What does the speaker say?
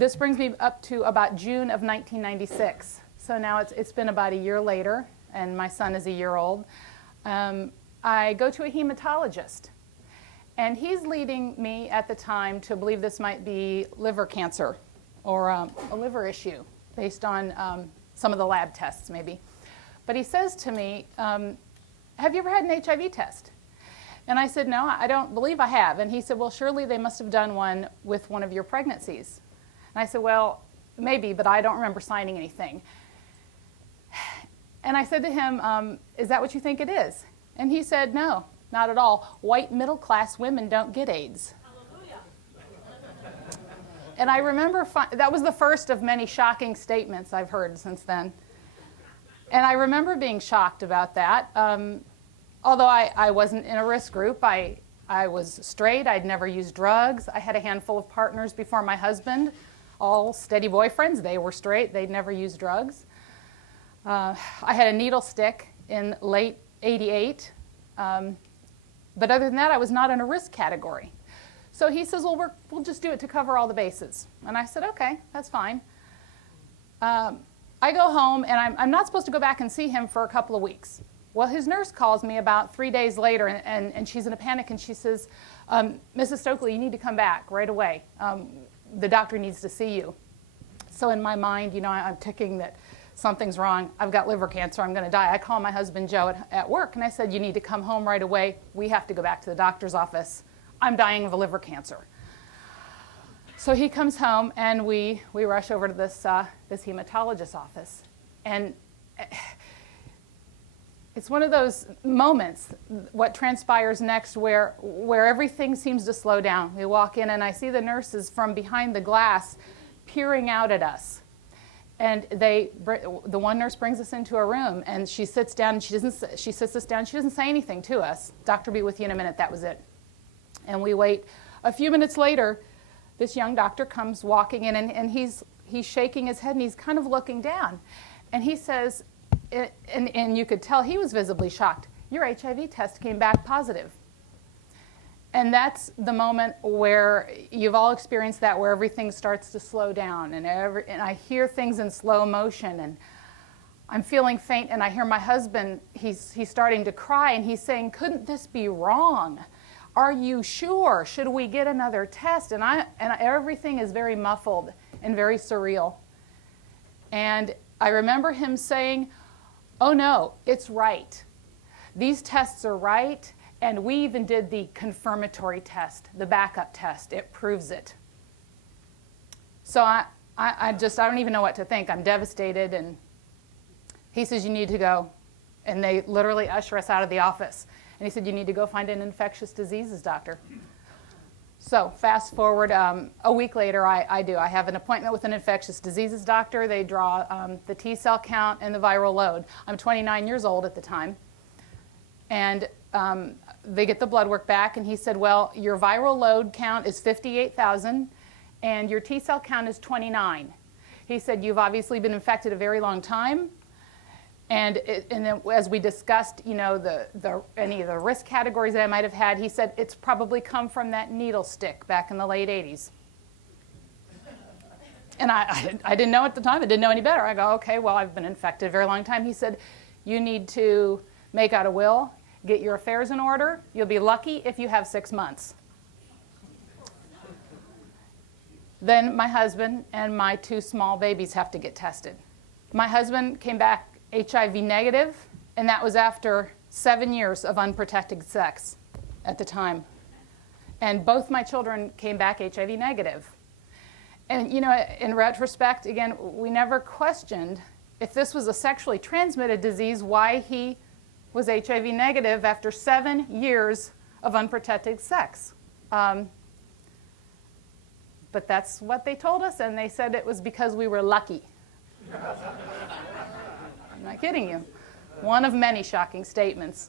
this brings me up to about June of 1996. So now it's been about a year later, and my son is a year old. I go to a hematologist, and he's leading me at the time to believe this might be liver cancer or a liver issue based on some of the lab tests maybe. But he says to me, have you ever had an HIV test? And I said, no, I don't believe I have. And he said, well, surely they must have done one with one of your pregnancies. And I said, well, maybe, but I don't remember signing anything. And I said to him, is that what you think it is? And he said, no, not at all. White middle-class women don't get AIDS. Hallelujah. And I remember, that was the first of many shocking statements I've heard since then. And I remember being shocked about that. Although I wasn't in a risk group, I was straight, I'd never used drugs. I had a handful of partners before my husband, all steady boyfriends. They were straight, they'd never used drugs. I had a needle stick in late '88. But other than that, I was not in a risk category. So he says, well, we'll just do it to cover all the bases. And I said, okay, that's fine. I go home, and I'm not supposed to go back and see him for a couple of weeks. Well, his nurse calls me about 3 days later, and she's in a panic, and she says, Mrs. Stokely, you need to come back right away. The doctor needs to see you. So in my mind, you know, I'm ticking that something's wrong. I've got liver cancer. I'm going to die. I call my husband, Joe, at work, and I said, you need to come home right away. We have to go back to the doctor's office. I'm dying of a liver cancer. So he comes home, and we rush over to this hematologist's office. And it's one of those moments, what transpires next, where everything seems to slow down. We walk in, and I see the nurses from behind the glass peering out at us. And the one nurse brings us into a room, and she sits down, and she sits us down. She doesn't say anything to us. Doctor, be with you in a minute. That was it. And we wait. A few minutes later, this young doctor comes walking in, and he's shaking his head, and he's kind of looking down. And he says, and you could tell he was visibly shocked, your HIV test came back positive. And that's the moment where you've all experienced that, where everything starts to slow down, and I hear things in slow motion, and I'm feeling faint, and I hear my husband, he's starting to cry, and he's saying, couldn't this be wrong? Are you sure? Should we get another test? And everything is very muffled and very surreal. And I remember him saying, oh no, it's right. These tests are right. And we even did the confirmatory test, the backup test. It proves it. So I don't even know what to think. I'm devastated. And he says, you need to go. And they literally usher us out of the office. And he said, you need to go find an infectious diseases doctor. So fast forward, a week later, I do. I have an appointment with an infectious diseases doctor. They draw the T cell count and the viral load. I'm 29 years old at the time. And they get the blood work back, and he said, well, your viral load count is 58,000, and your T cell count is 29. He said, you've obviously been infected a very long time, and then as we discussed, you know, any of the risk categories that I might have had, he said, it's probably come from that needle stick back in the late 80s. And I didn't know at the time. I didn't know any better. I go, okay, well, I've been infected a very long time. He said, you need to make out a will, get your affairs in order. You'll be lucky if you have 6 months. Then my husband and my 2 small babies have to get tested. My husband came back HIV negative, and that was after 7 years of unprotected sex at the time. And both my children came back HIV negative. And you know, in retrospect, again, we never questioned if this was a sexually transmitted disease, why he was HIV negative after 7 years of unprotected sex. But that's what they told us, and they said it was because we were lucky. I'm not kidding you. One of many shocking statements.